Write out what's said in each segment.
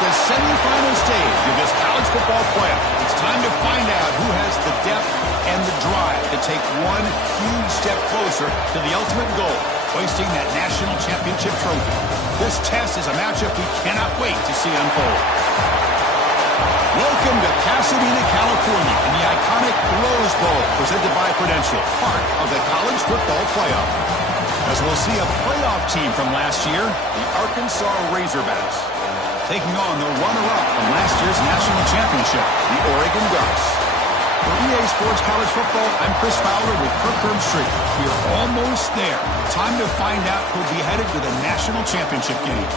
the semifinal stage of this college football playoff. It's time to find out who has the depth and the drive to take one huge step closer to the ultimate goal, hoisting that national championship trophy. This test is a matchup we cannot wait to see unfold. Welcome to Pasadena, California, in the iconic Rose Bowl, presented by Prudential, part of the college football playoff. As we'll see a playoff team from last year, the Arkansas Razorbacks, taking on the runner-up from last year's national championship, the Oregon Ducks. For EA Sports College Football, I'm Chris Fowler with Kirk Herbstreit. We're almost there. Time to find out who'll be headed to the national championship game.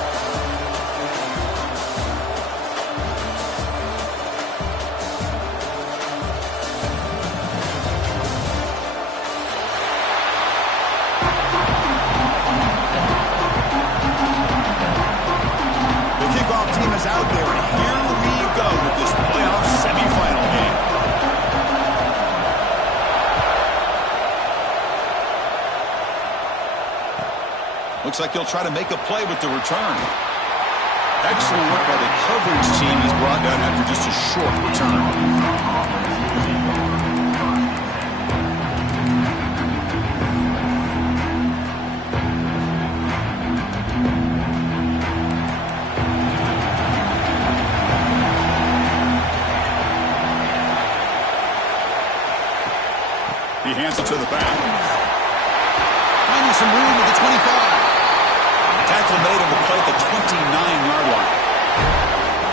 Out there, and here we go with this playoff semifinal game. Looks like he'll try to make a play with the return. Excellent work by the coverage team. He's brought down after just a short return. He hands it to the back. Finding some room at the 25. Tackle made on the play at the 29-yard line.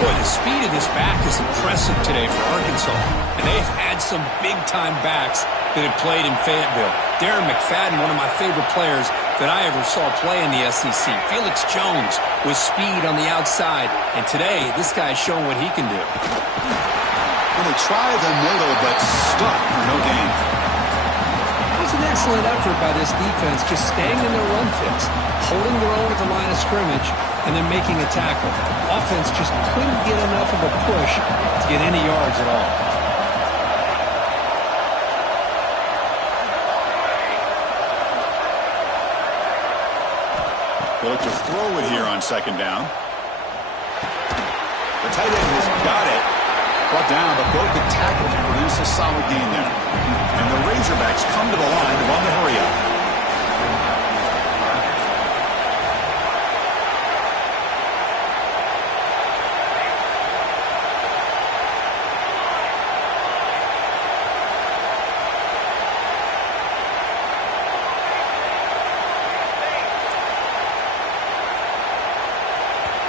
Boy, the speed of this back is impressive today for Arkansas. And they've had some big-time backs that have played in Fayetteville. Darren McFadden, one of my favorite players that I ever saw play in the SEC. Felix Jones with speed on the outside. And today, this guy's showing what he can do. Well, they try the middle, but stuck for no gain. It's an excellent effort by this defense, just staying in their run fix, holding their own at the line of scrimmage, and then making a tackle. Offense just couldn't get enough of a push to get any yards at all. They look to throw it here on second down. The tight end has got it. Brought down, but broke the tackle to produce a solid gain there. And the Razorbacks come to the line to run the hurry-up.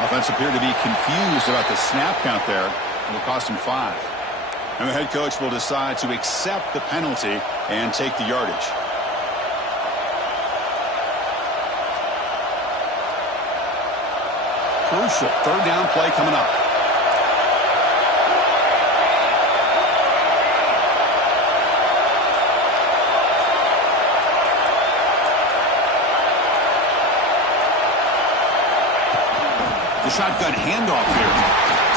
Offense appeared to be confused about the snap count there. It'll cost him 5. And the head coach will decide to accept the penalty and take the yardage. Crucial third down play coming up. The shotgun handoff here.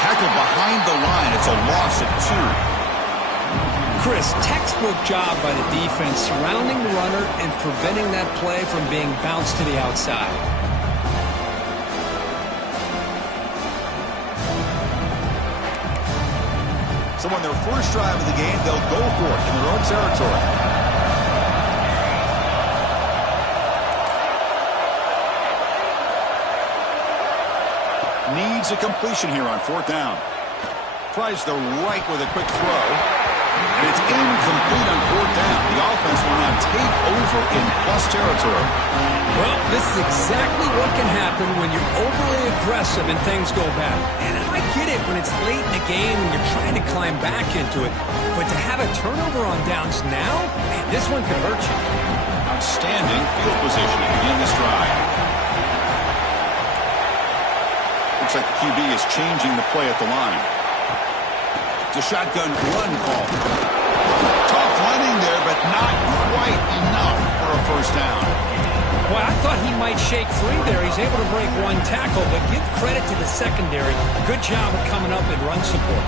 Tackled behind the line. It's a loss of 2. Chris, textbook job by the defense surrounding the runner and preventing that play from being bounced to the outside. So on their first drive of the game, they'll go for it in their own territory. Needs a completion here on fourth down. Tries the right with a quick throw. And it's incomplete on fourth down. The offense will now take over in plus territory. Well, this is exactly what can happen when you're overly aggressive and things go bad. And I get it when it's late in the game and you're trying to climb back into it. But to have a turnover on downs now, man, this one could hurt you. Outstanding field position to begin this drive. Looks like the QB is changing the play at the line. It's a shotgun run call. Tough running there, but not quite enough for a first down. Well, I thought he might shake free there. He's able to break one tackle, but give credit to the secondary. Good job of coming up and run support.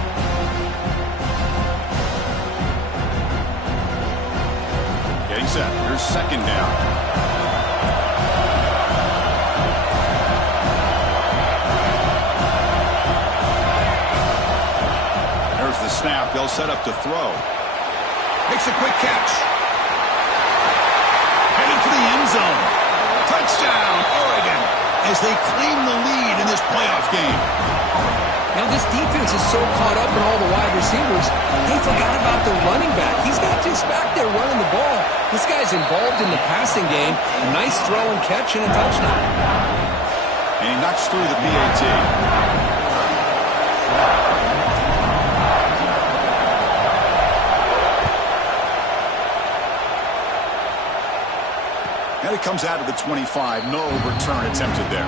Getting set. Here's second down. he'll set up to throw. Makes a quick catch. Headed for the end zone. Touchdown, Oregon, as they claim the lead in this playoff game. Now, this defense is so caught up in all the wide receivers, they forgot about the running back. He's not just back there running the ball. This guy's involved in the passing game. A nice throw and catch and a touchdown. And he knocks through the PAT. And it comes out of the 25. No return attempted there.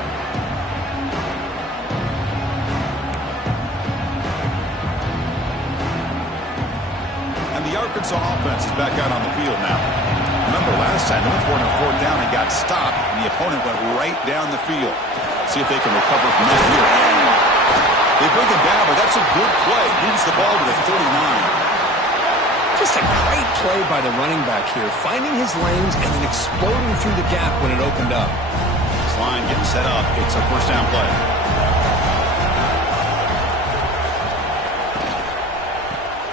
And the Arkansas offense is back out on the field now. Remember last time they went for it on fourth down and got stopped, and the opponent went right down the field. See if they can recover from that here. They bring him down, but that's a good play. Moves the ball to the 39. Just a great play by the running back here, finding his lanes and then exploding through the gap when it opened up. This line getting set up. It's a first down play.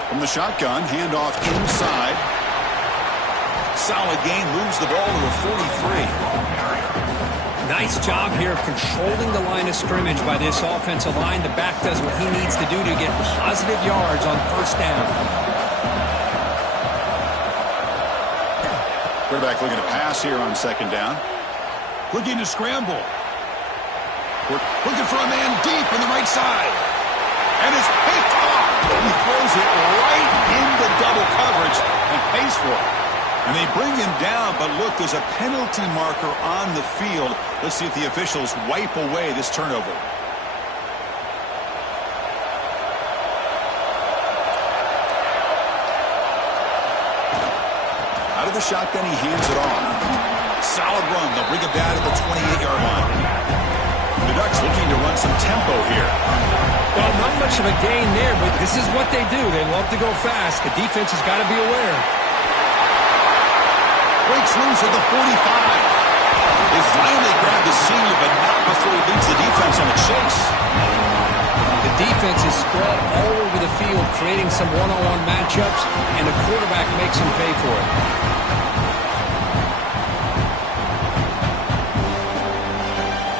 From the shotgun, handoff inside. Solid gain, moves the ball to the 43. Nice job here of controlling the line of scrimmage by this offensive line. The back does what he needs to do to get positive yards on first down. Quarterback looking to pass here on second down. Looking to scramble. Looking for a man deep on the right side. And it's picked off. He throws it right into double coverage and pays for it. And they bring him down, but look, there's a penalty marker on the field. Let's see if the officials wipe away this turnover. Out of the shotgun, he hands it off. Solid run. They'll bring him down to the 28-yard line. The Ducks looking to run some tempo here. Well, not much of a gain there, but this is what they do. They love to go fast. The defense has got to be aware. Breaks loose at the 45. They finally grab the senior, but not before he leads the defense on a chase. The defense is spread all over the field, creating some one-on-one matchups, and the quarterback makes him pay for it.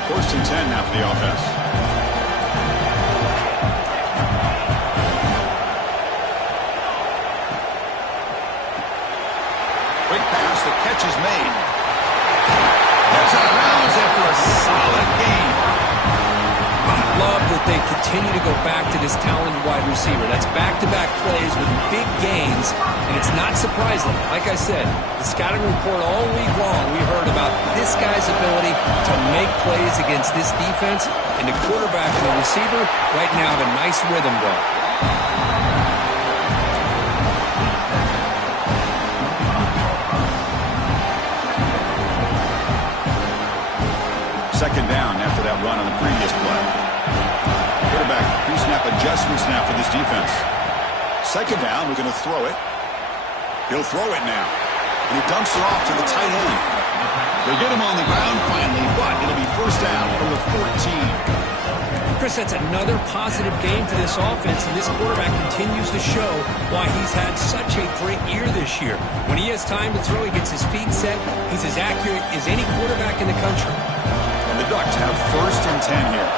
First and 10 now for the offense. Quick pass, the catch is made. Gets out of bounds after a solid game. I love that they continue to go back to this talented wide receiver. That's back-to-back plays with big gains, and it's not surprising. Like I said, the scouting report all week long, we heard about this guy's ability to make plays against this defense, and the quarterback and the receiver right now have a nice rhythm going. Second down after that run on the previous play. Quarterback pre-snap adjustments now for this defense. Second down, we're going to throw it. He'll throw it now. And he dumps it off to the tight end. They get him on the ground finally, but it'll be first down from the 14. Chris, that's another positive game for this offense, and this quarterback continues to show why he's had such a great year this year. When he has time to throw, he gets his feet set. He's as accurate as any quarterback in the country. And the Ducks have first and 10 here.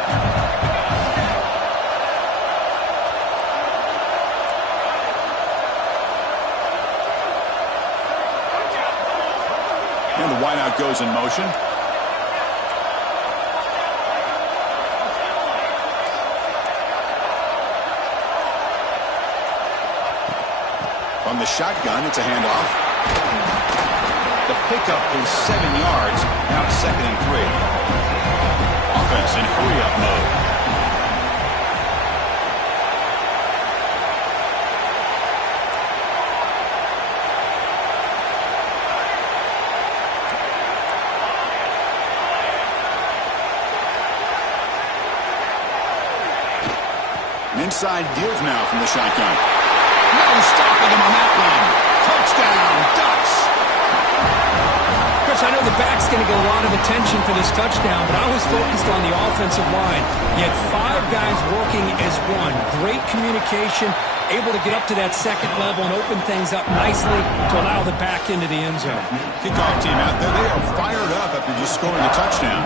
And the wideout goes in motion. From the shotgun, it's a handoff. The pickup is 7 yards. Now it's second and 3. Offense in hurry-up mode. An inside give now from the shotgun. No stopping him on that one. Touchdown, Ducks. Chris, I know the back's going to get a lot of attention for this touchdown, but I was focused on the offensive line. You had 5 guys working as one. Great communication, able to get up to that second level and open things up nicely to allow the back into the end zone. Kickoff team out there, they are fired up after just scoring a touchdown.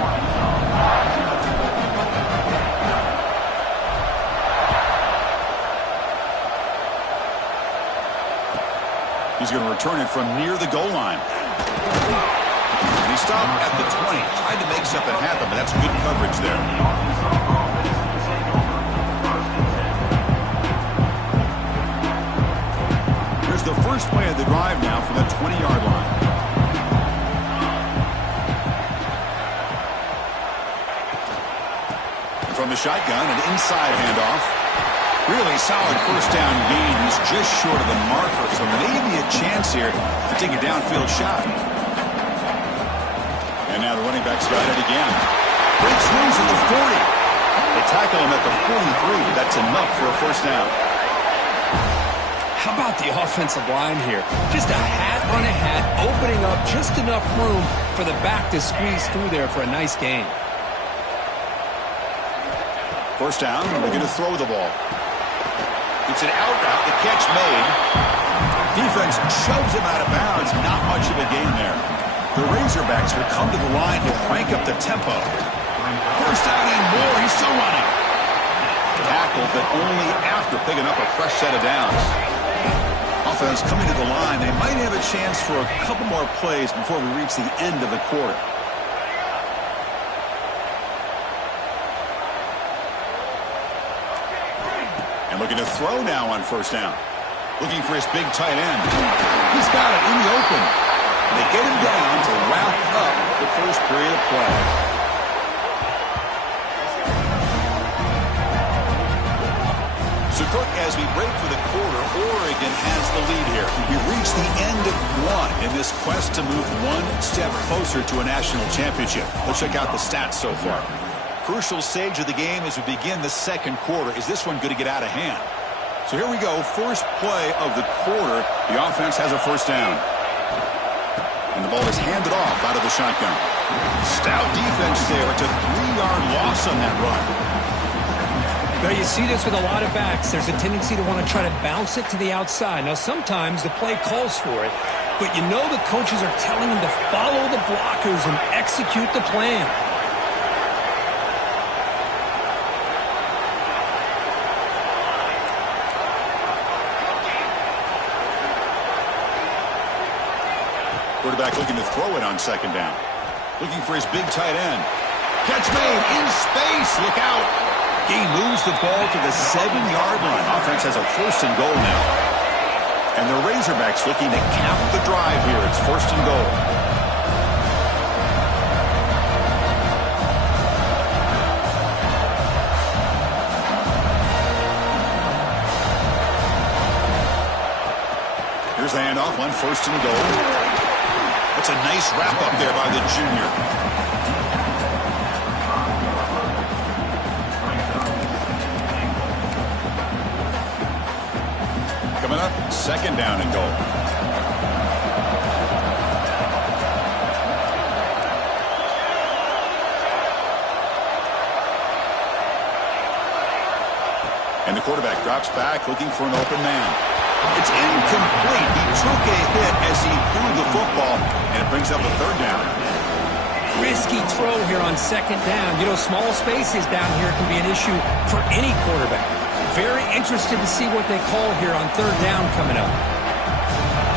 He's going to return it from near the goal line. And he stopped at the 20. Tried to make something happen, but that's good coverage there. Here's the first play of the drive now from the 20-yard line. And from the shotgun, an inside handoff. Really solid first down gain. He's just short of the marker, so maybe a chance here to take a downfield shot. And now the running back's got it again. Breaks loose at the 40. They tackle him at the 43. That's enough for a first down. How about the offensive line here? Just a hat on a hat, opening up just enough room for the back to squeeze through there for a nice gain. First down, we're going to throw the ball. It's an out route, the catch made. Defense shoves him out of bounds. Not much of a gain there. The Razorbacks will come to the line to crank up the tempo. First down and more. He's still running. Tackled, but only after picking up a fresh set of downs. Offense coming to the line. They might have a chance for a couple more plays before we reach the end of the quarter. And looking to throw now on first down. Looking for his big tight end. He's got it in the open. And they get him down to wrap up the first period of play. So, Cook, as we break for the quarter, Oregon has the lead here. We've reached the end of one in this quest to move one step closer to a national championship. Let's check out the stats so far. Crucial stage of the game as we begin the second quarter. Is this one going to get out of hand? So here we go. First play of the quarter. The offense has a first down. And the ball is handed off out of the shotgun. Stout defense there. It's a 3-yard loss on that run. Now you see this with a lot of backs. There's a tendency to want to try to bounce it to the outside. Now sometimes the play calls for it, but you know the coaches are telling them to follow the blockers and execute the plan. Quarterback looking to throw it on second down. Looking for his big tight end. Catch made in space. Look out. He moves the ball to the 7-yard line. Offense has a first and goal now. And the Razorbacks looking to cap the drive here. It's first and goal. Here's the handoff on first and goal. That's a nice wrap-up there by the junior. Coming up, second down and goal. And the quarterback drops back, looking for an open man. It's incomplete. He took a hit as he threw the football, and it brings up a third down. Risky throw here on second down. You know, small spaces down here can be an issue for any quarterback. Very interested to see what they call here on third down coming up.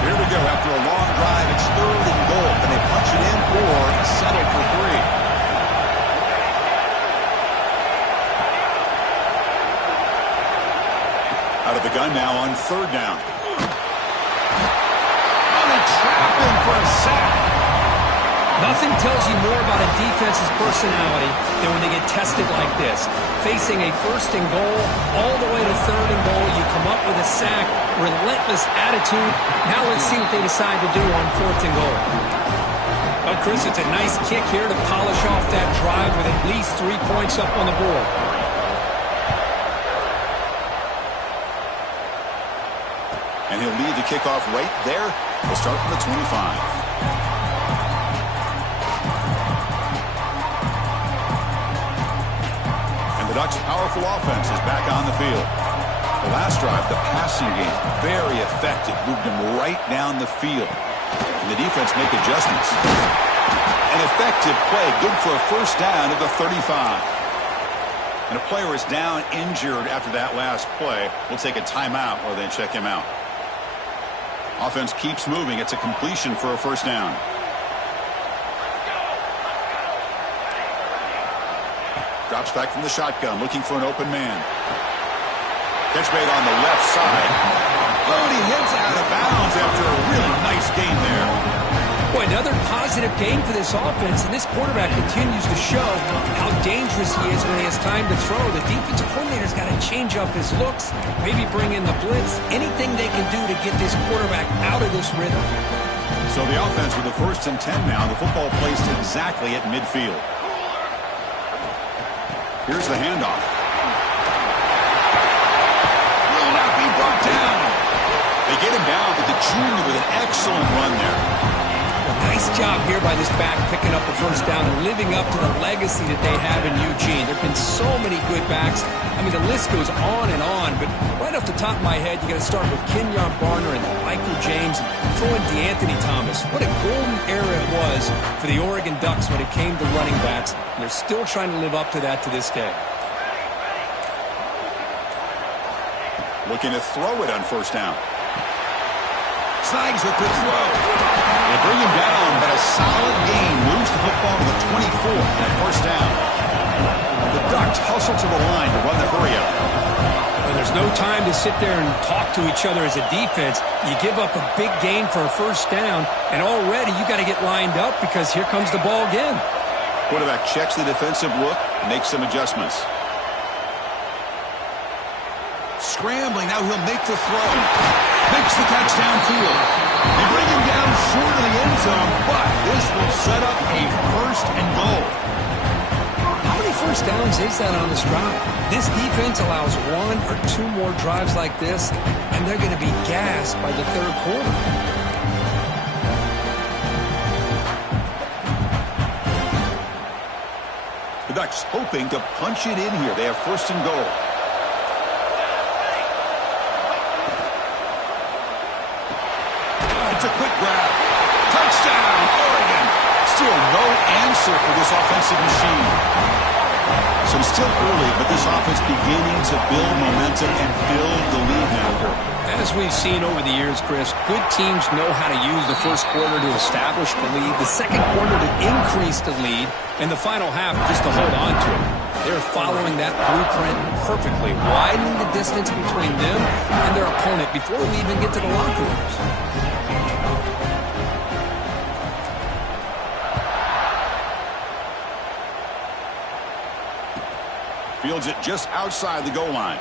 Here we go. After a long drive, it's third and goal. Can they punch it in or settle for 3? Out of the gun now on third down. And they trap him for a sack. Nothing tells you more about a defense's personality than when they get tested like this. Facing a first and goal, all the way to third and goal, you come up with a sack, relentless attitude. Now let's see what they decide to do on fourth and goal. Well, Chris, it's a nice kick here to polish off that drive with at least 3 points up on the board. And he'll lead the kickoff right there. We'll start from the 25. And the Ducks' powerful offense is back on the field. The last drive, the passing game, very effective. Moved him right down the field. And the defense make adjustments. An effective play, good for a first down at the 35. And a player is down injured after that last play. We'll take a timeout or then check him out. Offense keeps moving. It's a completion for a first down. Drops back from the shotgun, looking for an open man. Catch made on the left side. Oh, and he hits out of bounds after a really nice gain there. Boy, another positive game for this offense, and this quarterback continues to show how dangerous he is when he has time to throw. The defensive coordinator's got to change up his looks, maybe bring in the blitz, anything they can do to get this quarterback out of this rhythm. So the offense with the 1st and 10 now, the football placed exactly at midfield. Here's the handoff. Will not be brought down. They get him down, but the junior with an excellent run there. Nice job here by this back picking up a first down and living up to the legacy that they have in Eugene. There have been so many good backs. I mean, the list goes on, but right off the top of my head, you got to start with Kenyon Barner and Michael James and throw in DeAnthony Thomas. What a golden era it was for the Oregon Ducks when it came to running backs, and they're still trying to live up to that to this day. Looking to throw it on first down. Snags with the throw. They bring him down, but a solid gain moves the football to the 24 at first down. The Ducks hustle to the line to run the hurry-up. Well, there's no time to sit there and talk to each other as a defense. You give up a big gain for a first down, and already you got to get lined up because here comes the ball again. Quarterback checks the defensive look, makes some adjustments. Scrambling, now he'll make the throw. Makes the catch downfield. They bring him down short of the end zone, but this will set up a first and goal. How many first downs is that on this drive? This defense allows 1 or 2 more drives like this, and they're going to be gassed by the third quarter. The Ducks hoping to punch it in here. They have first and goal. It's a quick grab. Touchdown, Oregon. Still no answer for this offensive machine. So still early, but this offense beginning to build momentum and build the lead now. As we've seen over the years, Chris, good teams know how to use the first quarter to establish the lead, the second quarter to increase the lead, and the final half just to hold on to it. They're following that blueprint perfectly, widening the distance between them and their opponent before we even get to the locker rooms. Fields it just outside the goal line.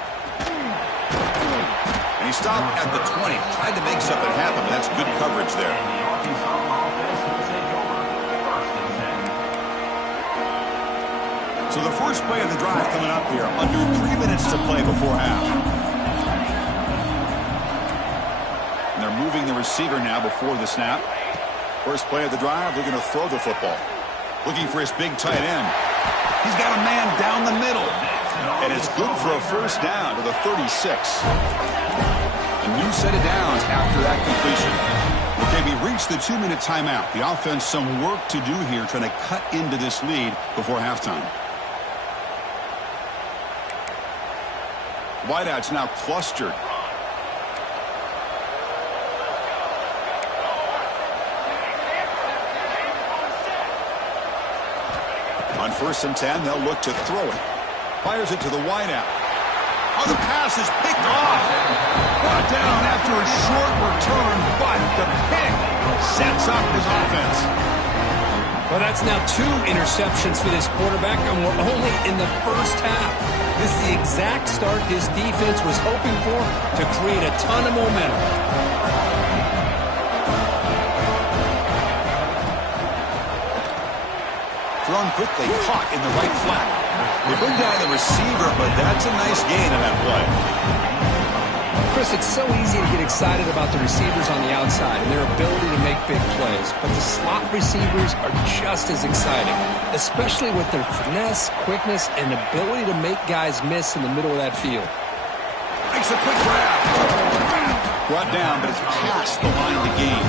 And he stopped at the 20. Tried to make something happen, but that's good coverage there. So the first play of the drive coming up here. Under 3 minutes to play before half. And they're moving the receiver now before the snap. First play of the drive, they're going to throw the football. Looking for his big tight end. He's got a man down the middle. And it's good for a first down to the 36. A new set of downs after that completion. Okay, we reached the 2-minute timeout. The offense some work to do here trying to cut into this lead before halftime. Wideouts now clustered. On 1st and 10, they'll look to throw it. Fires it to the wideout. Oh, the pass is picked off. Brought down after a short return, but the pick sets up his offense. Well, that's now 2 interceptions for this quarterback, and we're only in the first half. This is the exact start his defense was hoping for to create a ton of momentum. Thrown quickly, caught in the right flat. They bring down the receiver, but that's a nice gain on that play. Chris, it's so easy to get excited about the receivers on the outside and their ability to make big plays, but the slot receivers are just as exciting, especially with their finesse, quickness, and ability to make guys miss in the middle of that field. Makes a quick grab. Brought down, but it's past the line to gain.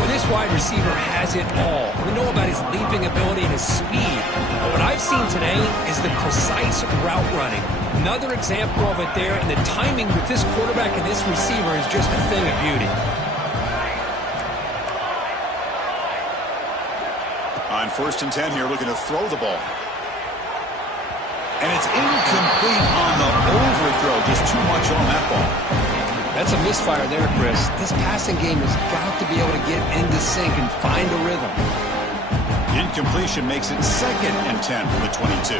Well, this wide receiver has it all. We know about his leaping ability and his speed. But what I've seen today is the precise route running. Another example of it there, and the timing with this quarterback and this receiver is just a thing of beauty. On 1st and 10 here, looking to throw the ball. And it's incomplete on the overthrow. Just too much on that ball. That's a misfire there, Chris. This passing game has got to be able to get into sync and find a rhythm. Incompletion makes it 2nd and 10 from the 22.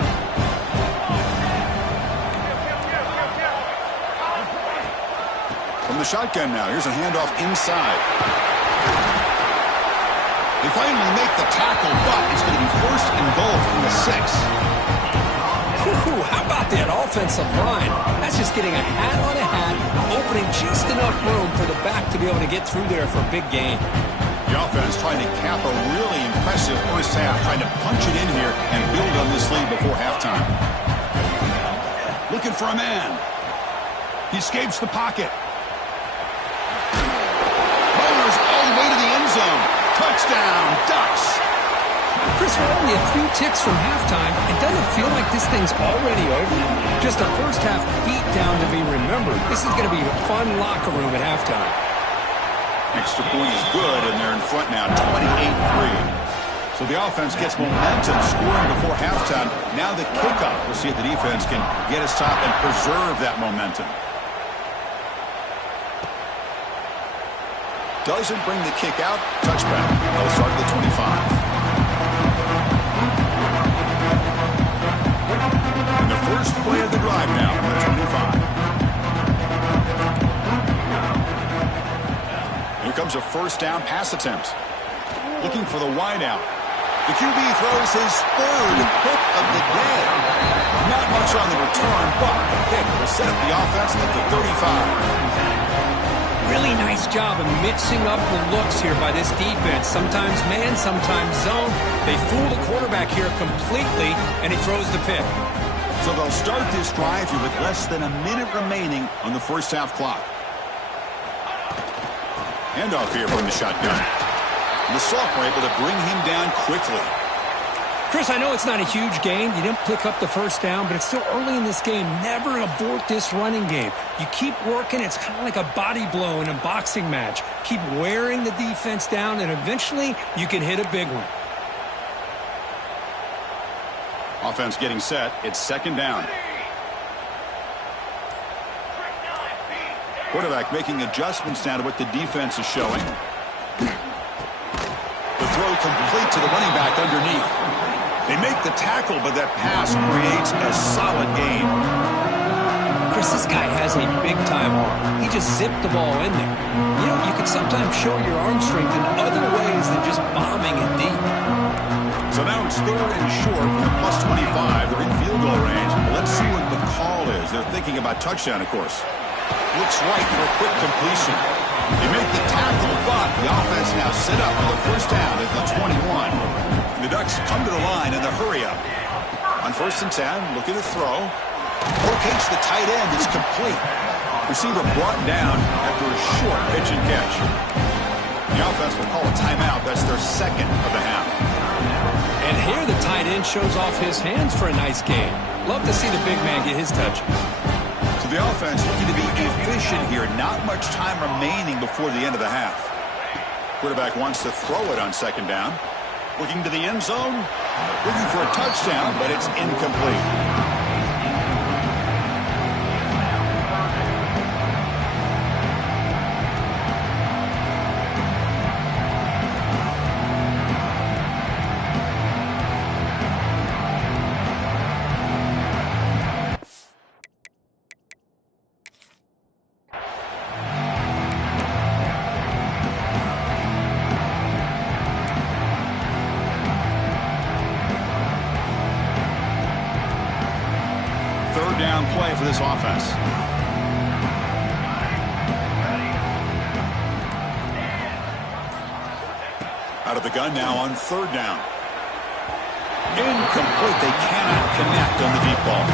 From the shotgun now, here's a handoff inside. They finally make the tackle, but it's going to be 1st and goal from the 6. Ooh, how about that offensive line? That's just getting a hat on a hat, opening just enough room for the back to be able to get through there for a big gain. The offense trying to cap a really impressive first half, trying to punch it in here and build on this lead before halftime. Looking for a man. He escapes the pocket. Bowlers all the way to the end zone. Touchdown, Ducks. Chris, we're only a few ticks from halftime. It doesn't feel like this thing's already over. Just a first half beatdown to be remembered. This is going to be a fun locker room at halftime. Extra point is good, and they're in front now, 28-3. So the offense gets momentum scoring before halftime. Now the kickoff. We'll see if the defense can get a stop and preserve that momentum. Doesn't bring the kick out. Touchback. They'll start at the 25. And the first play of the drive now from the 25. Here comes a first down pass attempt. Looking for the wideout. The QB throws his 3rd hit of the day. Not much on the return, but the pick will set up the offense at the 35. Really nice job of mixing up the looks here by this defense. Sometimes man, sometimes zone. They fool the quarterback here completely, and he throws the pick. So they'll start this drive here with less than a minute remaining on the first half clock. Handoff here from the shotgun. And the Salk were able to bring him down quickly. Chris, I know it's not a huge gain. You didn't pick up the first down, but it's still early in this game. Never abort this running game. You keep working. It's kind of like a body blow in a boxing match. Keep wearing the defense down, and eventually you can hit a big one. Offense getting set. It's 2nd down. Quarterback making adjustments now to what the defense is showing. The throw complete to the running back underneath. They make the tackle, but that pass creates a solid gain. Chris, this guy has a big-time arm. He just zipped the ball in there. You know, you can sometimes show your arm strength in other ways than just bombing it deep. So now it's 3rd and short from the plus 25. They're in field goal range. Let's see what the call is. They're thinking about touchdown, of course. Looks right for a quick completion. They make the tackle, but the offense now set up for the first down at the 21. The Ducks come to the line in the hurry-up. On 1st and 10, looking to throw. Locates the tight end. It's complete. Receiver brought down after a short pitch and catch. The offense will call a timeout. That's their 2nd of the half. And here the tight end shows off his hands for a nice game. Love to see the big man get his touches. So the offense looking to be efficient here. Not much time remaining before the end of the half. Quarterback wants to throw it on 2nd down. Looking to the end zone. Looking for a touchdown, but it's incomplete. Down play for this offense. Out of the gun now on 3rd down. Incomplete. They cannot connect on the deep ball.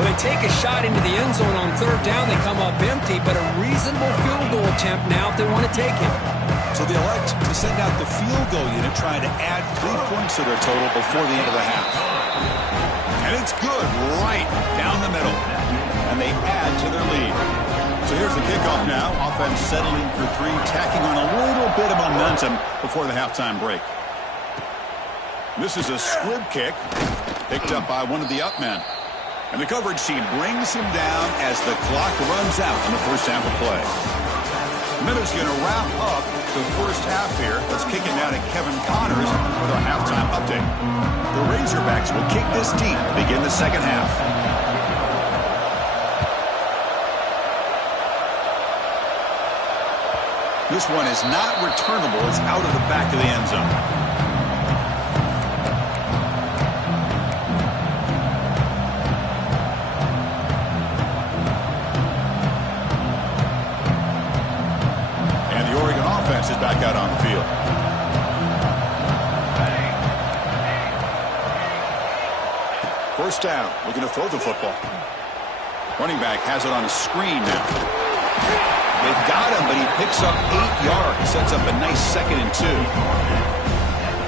Well, they take a shot into the end zone on third down. They come up empty, but a reasonable field goal attempt now if they want to take it. So they elect to send out the field goal unit, trying to add 3 points to their total before the end of the half. And it's good right down the middle. And they add to their lead. So here's the kickoff now. Offense settling for 3, tacking on a little bit of momentum before the halftime break. This is a squib kick picked up by one of the up men. And the coverage team brings him down as the clock runs out on the first half of play. Miller's going to wrap up the first half here. Let's kick it now to Kevin Connors with our halftime update. The Razorbacks will kick this deep to begin the second half. This one is not returnable. It's out of the back of the end zone. Is back out on the field. First down, looking to throw the football. Running back has it on a screen now. They've got him, but he picks up 8 yards. Sets up a nice 2nd and 2.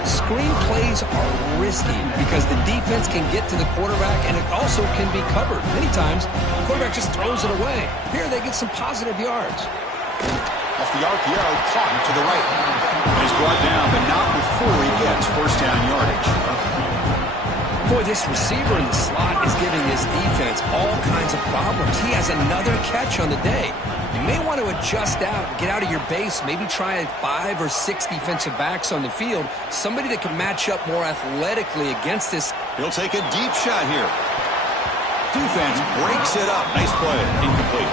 Screen plays are risky because the defense can get to the quarterback, and it also can be covered. Many times, the quarterback just throws it away. Here, they get some positive yards. Off the RPO, caught to the right. And he's brought down, but not before he gets first down yardage. Boy, this receiver in the slot is giving this defense all kinds of problems. He has another catch on the day. You may want to adjust out, get out of your base, maybe try 5 or 6 defensive backs on the field, somebody that can match up more athletically against this. He'll take a deep shot here. Defense breaks it up. Nice play. Incomplete.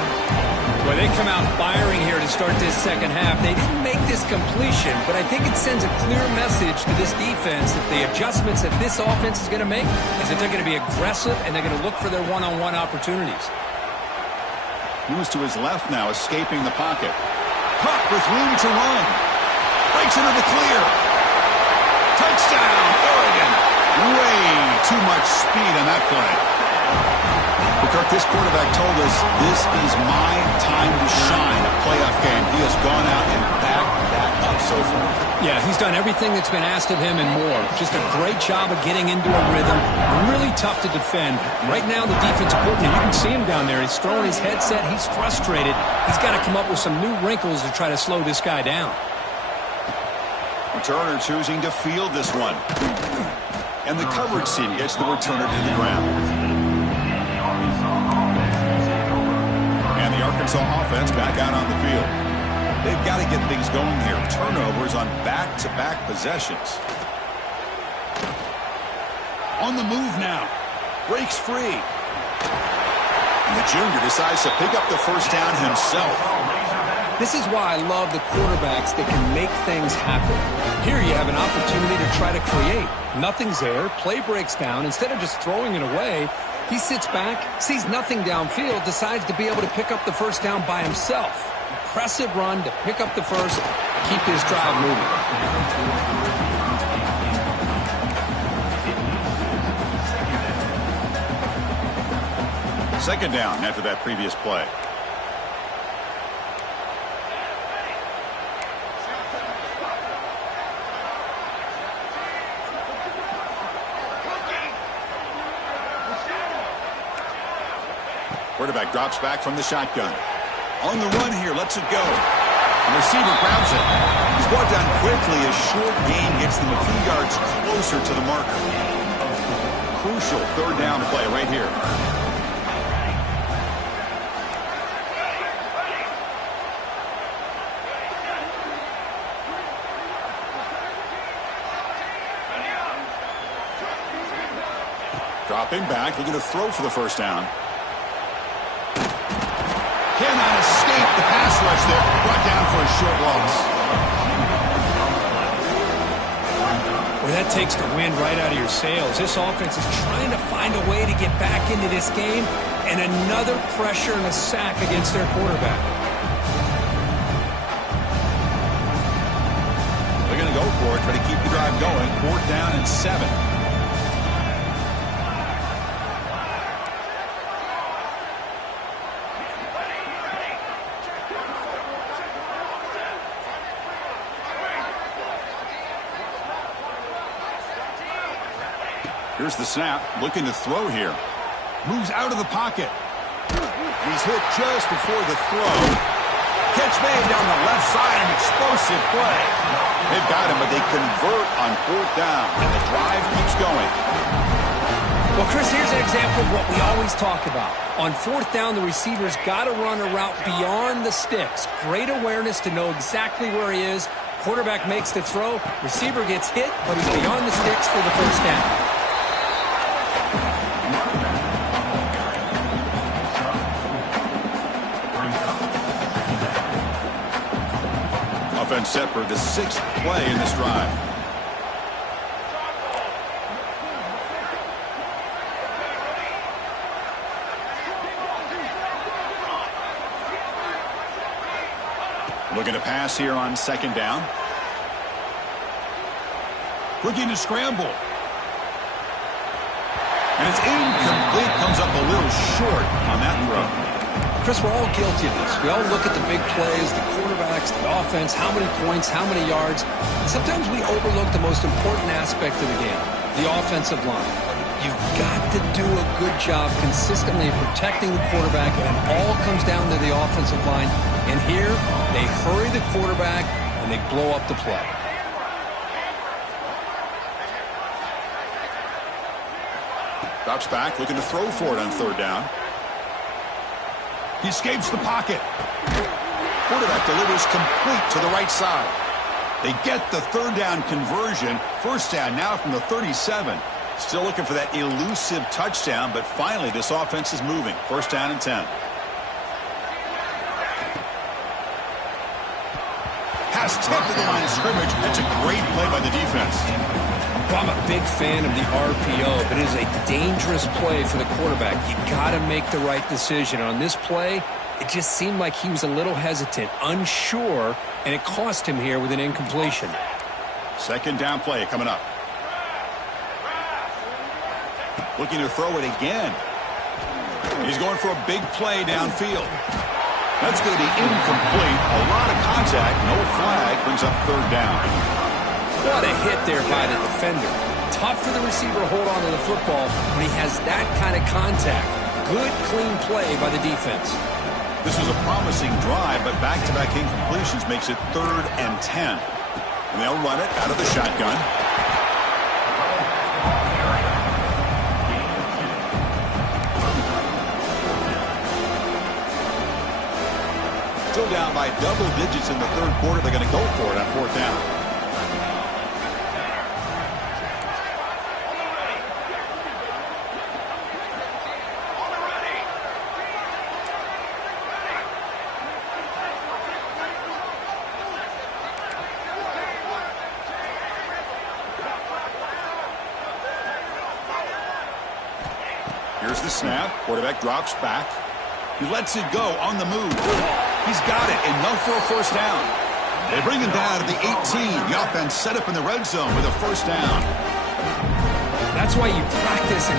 Well, they come out firing here to start this second half. They didn't make this completion, but I think it sends a clear message to this defense that the adjustments that this offense is going to make is that they're going to be aggressive and they're going to look for their one-on-one opportunities. Moves to his left now, escaping the pocket. Huck with room to run. Breaks into the clear. Touchdown, Oregon. Way too much speed on that play. Kirk, this quarterback told us this is my time to shine, a playoff game. He has gone out and backed that up so far. Yeah, he's done everything that's been asked of him and more. Just a great job of getting into a rhythm. Really tough to defend. Right now, the defensive coordinator, you can see him down there. He's throwing his headset. He's frustrated. He's got to come up with some new wrinkles to try to slow this guy down. Returner choosing to field this one. And the coverage team gets the returner to the ground. And the Arkansas offense back out on the field. They've got to get things going here. Turnovers on back-to-back possessions. On the move now. Breaks free. And the junior decides to pick up the first down himself. This is why I love the quarterbacks that can make things happen. Here you have an opportunity to try to create. Nothing's there. Play breaks down. Instead of just throwing it away, he sits back, sees nothing downfield, decides to be able to pick up the first down by himself. Impressive run to pick up the first, keep this drive moving. Second down after that previous play. Quarterback drops back from the shotgun. On the run here, lets it go. The receiver grabs it. He's brought down quickly. A short gain gets them a few yards closer to the marker. Crucial third down play right here. Dropping back, looking to throw for the first down. Cannot escape the pass rush there. Brought down for a short loss. Well, that takes the wind right out of your sails. This offense is trying to find a way to get back into this game, and another pressure and a sack against their quarterback. They're going to go for it, try to keep the drive going. 4th down and 7. Here's the snap, looking to throw here. Moves out of the pocket. He's hit just before the throw. Catch made down the left side, an explosive play. They've got him, but they convert on 4th down, and the drive keeps going. Well, Chris, here's an example of what we always talk about. On 4th down, the receiver's got to run a route beyond the sticks. Great awareness to know exactly where he is. Quarterback makes the throw. Receiver gets hit, but he's beyond the sticks for the first down. Offense set for the 6th play in this drive. Looking to pass here on 2nd down. Looking to scramble. And it's incomplete. Comes up a little short on that throw. Chris, we're all guilty of this. We all look at the big plays, the quarterbacks, the offense, how many points, how many yards. Sometimes we overlook the most important aspect of the game, the offensive line. You've got to do a good job consistently protecting the quarterback, and it all comes down to the offensive line. And here, they hurry the quarterback, and they blow up the play. Drops back, looking to throw for it on 3rd down. He escapes the pocket. Quarterback delivers complete to the right side. They get the 3rd down conversion. 1st down now from the 37. Still looking for that elusive touchdown, but finally this offense is moving. 1st down and 10. Pass tipped to the line of scrimmage. That's a great play by the defense. Well, I'm a big fan of the RPO, but it is a dangerous play for the quarterback. You got to make the right decision. On this play, it just seemed like he was a little hesitant, unsure, and it cost him here with an incompletion. 2nd down play coming up. Looking to throw it again. He's going for a big play downfield. That's going to be incomplete. A lot of contact. No flag. Brings up 3rd down. What a hit there by the defender. Tough for the receiver to hold on to the football when he has that kind of contact. Good, clean play by the defense. This was a promising drive, but back-to-back incompletions makes it 3rd and 10. And they'll run it out of the shotgun. Still down by double digits in the 3rd quarter. They're going to go for it on 4th down. Here's the snap. Quarterback drops back. He lets it go on the move. He's got it. Enough for a 1st down. They bring him down to the 18. The offense set up in the red zone with a 1st down. That's why you practice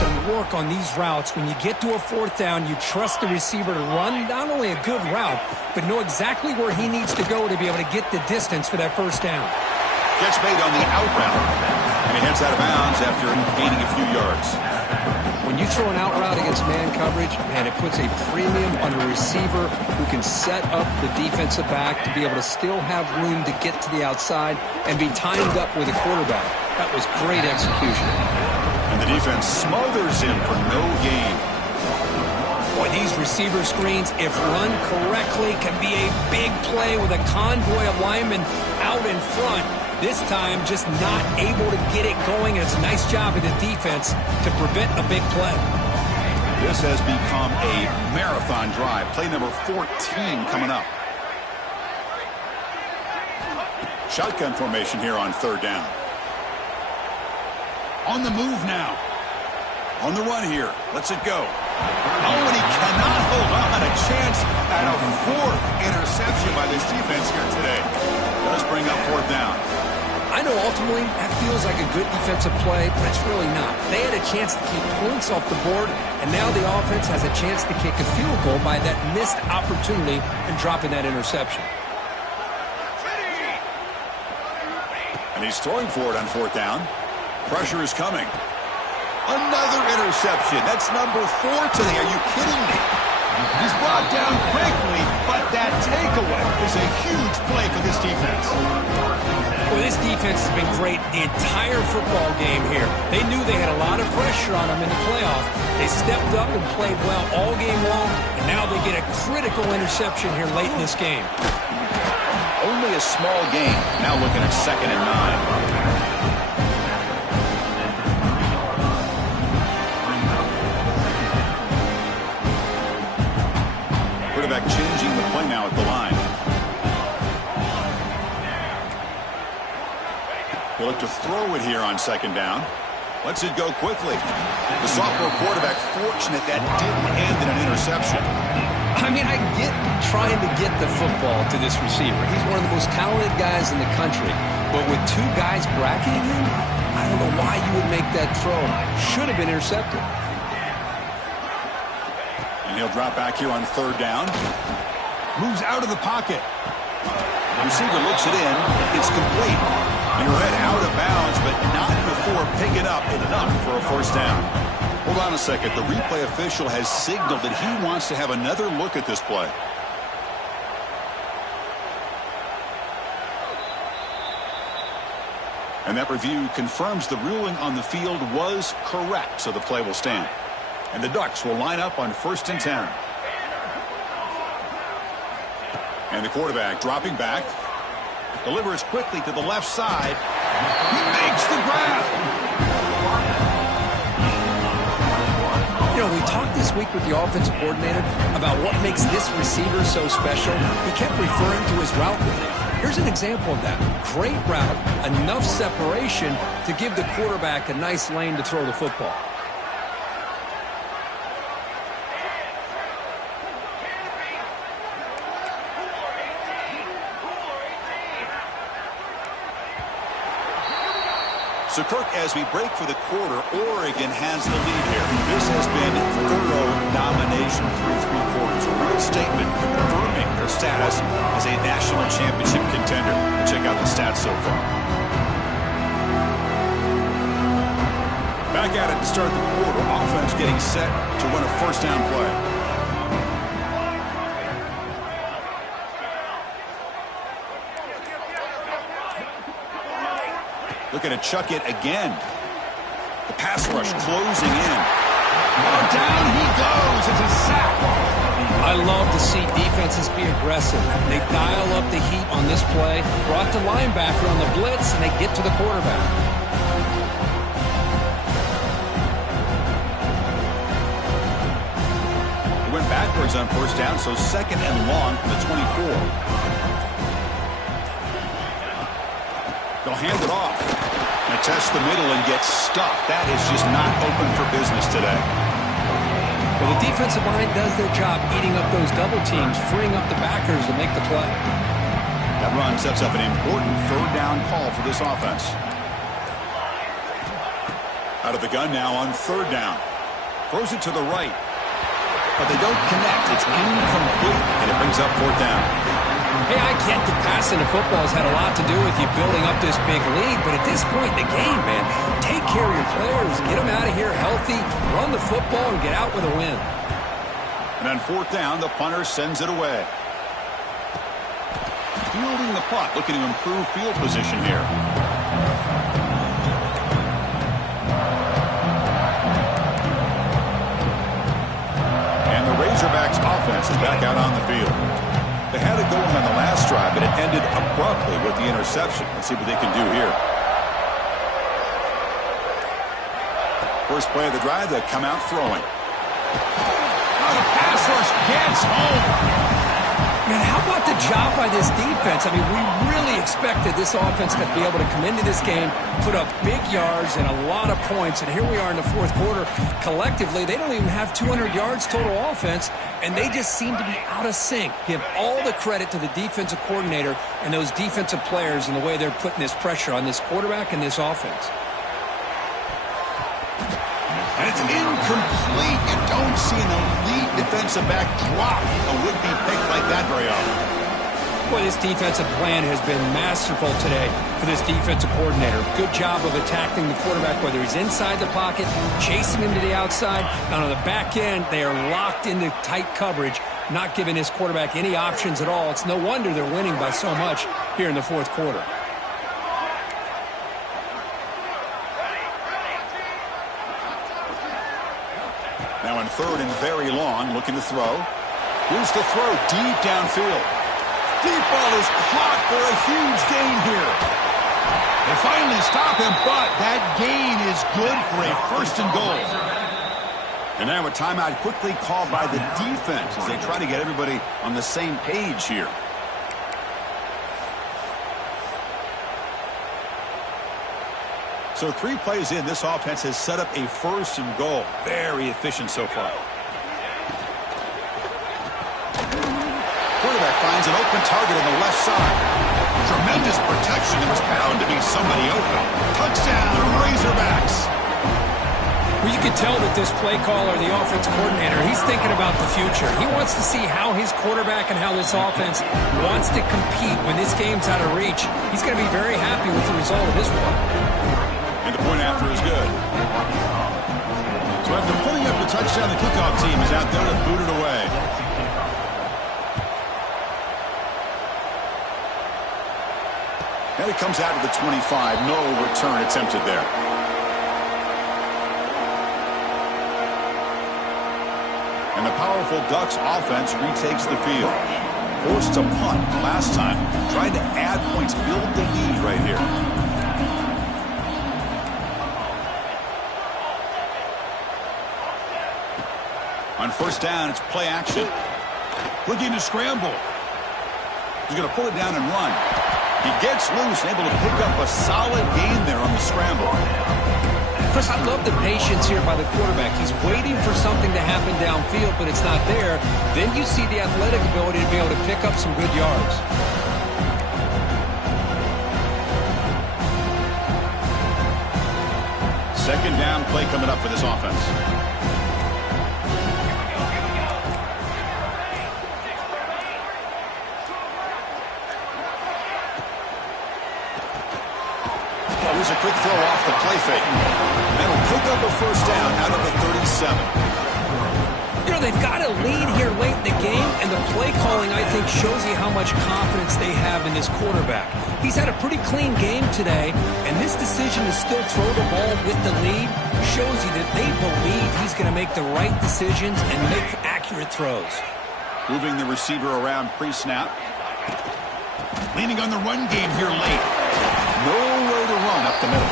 and work on these routes. When you get to a 4th down, you trust the receiver to run not only a good route, but know exactly where he needs to go to be able to get the distance for that 1st down. Catch made on the out route. And he heads out of bounds after gaining a few yards. When you throw an out route against man coverage, man, it puts a premium on a receiver who can set up the defensive back to be able to still have room to get to the outside and be timed up with a quarterback. That was great execution. And the defense smothers him for no gain. Boy, these receiver screens, if run correctly, can be a big play with a convoy of linemen out in front. This time, just not able to get it going, and it's a nice job of the defense to prevent a big play. This has become a marathon drive. Play number 14 coming up. Shotgun formation here on 3rd down. On the move now. On the run here. Lets it go. Oh, and he cannot hold on. A chance at a 4th interception by this defense here today. Does bring up 4th down. I know ultimately that feels like a good defensive play, but it's really not. They had a chance to keep points off the board, and now the offense has a chance to kick a field goal by that missed opportunity and dropping that interception. And he's throwing for it on 4th down. Pressure is coming. Another interception. That's number 4 today. Are you kidding me? He's brought down quickly, but that takeaway is a huge play for this defense. Well, this defense has been great the entire football game here. They knew they had a lot of pressure on them in the playoff. They stepped up and played well all game long, and now they get a critical interception here late in this game. Only a small gain. Now looking at 2nd and 9. Quarterback changing the play now at the line. He'll look to throw it here on 2nd down. Lets it go quickly. The sophomore quarterback fortunate that didn't end in an interception. I mean, I get trying to get the football to this receiver. He's one of the most talented guys in the country. But with 2 guys bracketing him, I don't know why you would make that throw. Should have been intercepted. And he'll drop back here on 3rd down. Moves out of the pocket. Receiver looks it in. It's complete. And he'll head out of bounds, but not before picking up enough for a 1st down. Hold on a second. The replay official has signaled that he wants to have another look at this play. And that review confirms the ruling on the field was correct, so the play will stand. And the Ducks will line up on 1st and 10. And the quarterback dropping back. Delivers quickly to the left side. He makes the grab. You know, we talked this week with the offensive coordinator about what makes this receiver so special. He kept referring to his route running. Here's an example of that. Great route, enough separation to give the quarterback a nice lane to throw the football. So, Kirk, as we break for the quarter, Oregon has the lead here. This has been thorough domination through 3 quarters. A real statement confirming their status as a national championship contender. Check out the stats so far. Back at it to start the quarter. Offense getting set to win a 1st down play. Looking to chuck it again. The pass rush closing in. Oh, down he goes. It's a sack. I love to see defenses be aggressive. They dial up the heat on this play, brought the linebacker on the blitz, and they get to the quarterback. He went backwards on 1st down, so 2nd and long from the 24. They'll hand it off. And test the middle and get stuffed. That is just not open for business today. Well, the defensive line does their job eating up those double teams, freeing up the backers to make the play. That run sets up an important 3rd down call for this offense. Out of the gun now on 3rd down. Throws it to the right. But they don't connect. It's incomplete. And it brings up 4th down. Hey, I get that passing the football has had a lot to do with you building up this big lead, but at this point in the game, man, take care of your players, get them out of here healthy, run the football, and get out with a win. And on 4th down, the punter sends it away. Fielding the puck, looking to improve field position here. And the Razorbacks offense is back out on the field. They had it going on the last drive, but it ended abruptly with the interception. Let's see what they can do here. First play of the drive, they come out throwing. Oh, the pass rush gets home. Man, how about the job by this defense? I mean, we really expected this offense to be able to come into this game, put up big yards and a lot of points, and here we are in the 4th quarter. Collectively, they don't even have 200 yards total offense, and they just seem to be out of sync. Give all the credit to the defensive coordinator and those defensive players and the way they're putting this pressure on this quarterback and this offense. And it's incomplete. You don't see an elite defensive back drop a would-be pick like that very often. Boy, this defensive plan has been masterful today for this defensive coordinator. Good job of attacking the quarterback, whether he's inside the pocket, chasing him to the outside, and on the back end, they are locked into tight coverage, not giving his quarterback any options at all. It's no wonder they're winning by so much here in the fourth quarter. Now in third and very long, looking to throw. Here's the throw deep downfield. Deep ball is caught for a huge gain here. They finally stop him, but that gain is good for a first and goal. And now a timeout quickly called by the defense as they try to get everybody on the same page here. So 3 plays in, this offense has set up a first and goal. Very efficient so far. Quarterback finds an open target on the left side. Tremendous protection. There was bound to be somebody open. Touchdown, Razorbacks. Well, you can tell that this play caller, the offense coordinator, he's thinking about the future. He wants to see how his quarterback and how this offense wants to compete when this game's out of reach. He's going to be very happy with the result of this one. And the point after is good. So after putting up the touchdown, the kickoff team is out there to boot it away. Now he comes out to the 25. No return attempted there. And the powerful Ducks offense retakes the field. Forced to punt last time. Trying to add points, build the lead right here. On first down, it's play action. Looking to scramble. He's going to pull it down and run. He gets loose, able to pick up a solid gain there on the scramble. Chris, I love the patience here by the quarterback. He's waiting for something to happen downfield, but it's not there. Then you see the athletic ability to be able to pick up some good yards. Second down play coming up for this offense. Here's a quick throw off the play fake. That'll pick up a first down out of the 37. You know, they've got a lead here late in the game, and the play calling, I think, shows you how much confidence they have in this quarterback. He's had a pretty clean game today, and this decision to still throw the ball with the lead shows you that they believe he's going to make the right decisions and make accurate throws. Moving the receiver around pre-snap. Leaning on the run game here late. Nowhere to run up the middle.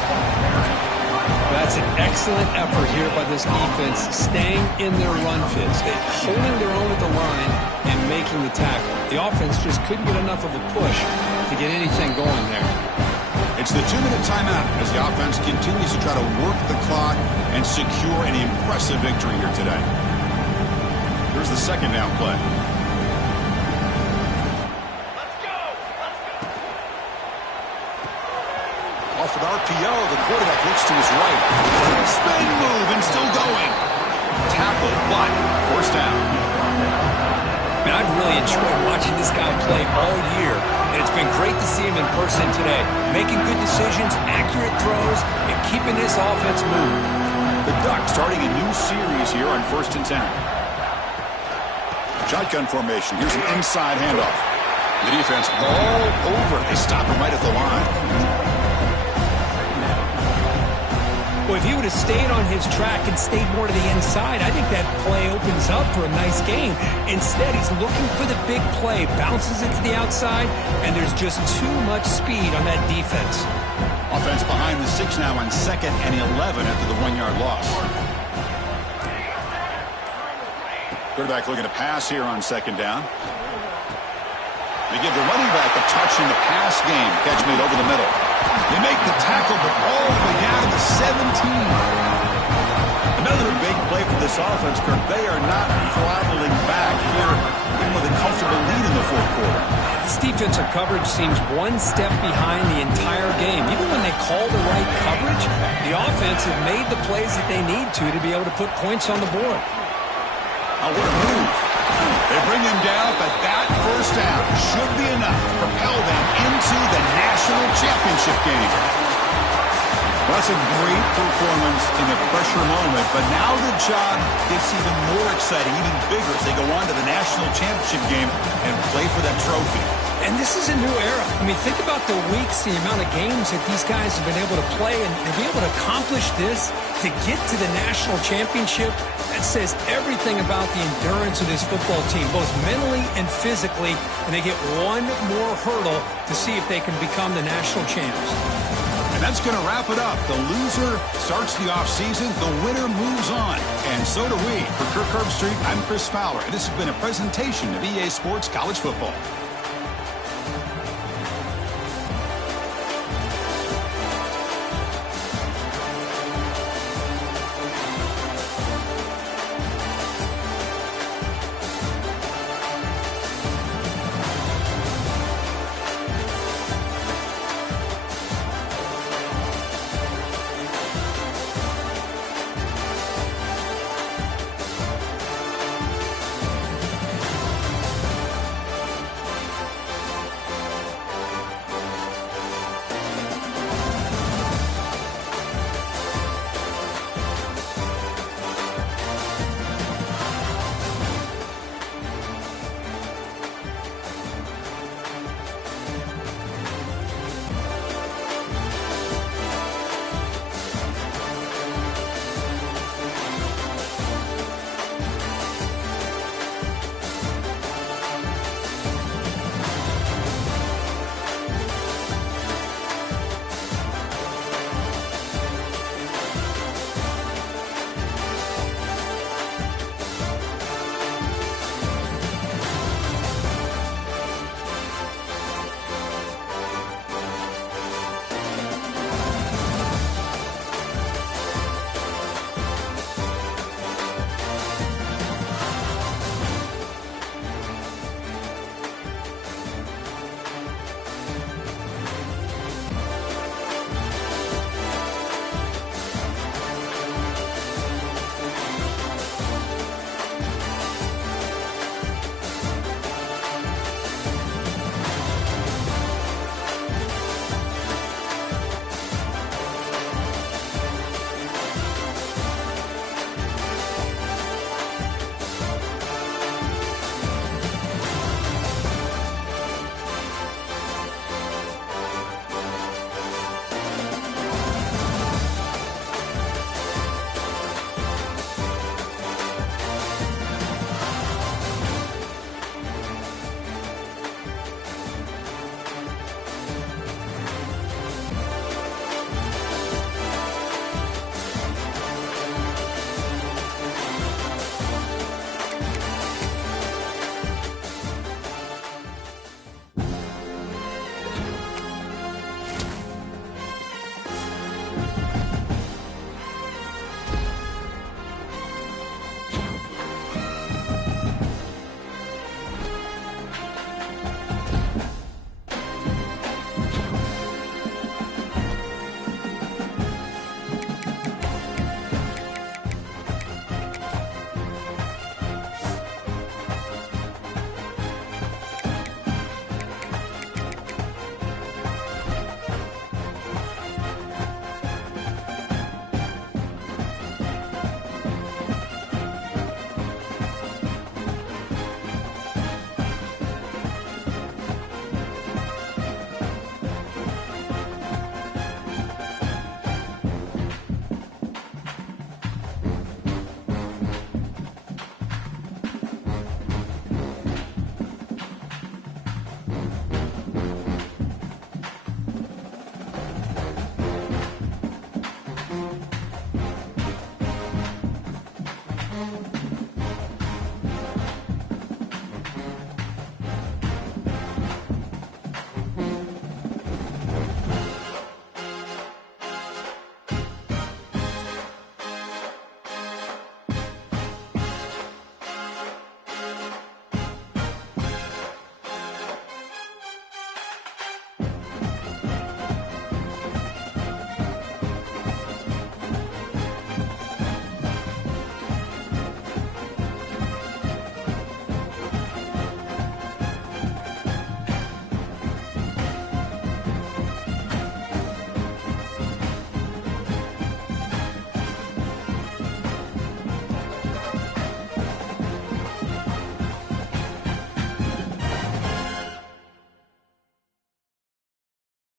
That's an excellent effort here by this defense, staying in their run fits. They're holding their own at the line and making the tackle. The offense just couldn't get enough of a push to get anything going there. It's the 2-minute timeout as the offense continues to try to work the clock and secure an impressive victory here today. Here's the second down play. Off an RPO, the quarterback looks to his right. Spin move and still going. Tackle, but first down. Man, I've really enjoyed watching this guy play all year, and it's been great to see him in person today. Making good decisions, accurate throws, and keeping this offense moving. The Ducks starting a new series here on 1st and 10. Shotgun formation. Here's an inside handoff. The defense all over. They stop him right at the line. Well, if he would have stayed on his track and stayed more to the inside, I think that play opens up for a nice game. Instead, he's looking for the big play, bounces it to the outside, and there's just too much speed on that defense. Offense behind the 6 now on 2nd and 11 after the 1-yard loss. Quarterback looking to pass here on 2nd down. They give the running back a touch in the pass game. Catch made over the middle. They make the tackle, but all the way down to the 17. Another big play for this offense, Kirk. They are not throttling back here, even with a comfortable lead in the fourth quarter. This defensive coverage seems one step behind the entire game. Even when they call the right coverage, the offense has made the plays that they need to be able to put points on the board. Oh, what a move. They bring him down, but that first touchdown should be enough to propel them into the national championship game. Well, that's a great performance in the pressure moment, but now the job gets even more exciting, even bigger as they go on to the national championship game and play for that trophy. And this is a new era. I mean, think about the weeks, the amount of games that these guys have been able to play, and to be able to accomplish this, to get to the national championship, that says everything about the endurance of this football team, both mentally and physically, and they get one more hurdle to see if they can become the national champs. And that's going to wrap it up. The loser starts the offseason. The winner moves on. And so do we. For Kirk Herbstreit, I'm Chris Fowler. And this has been a presentation of EA Sports College Football.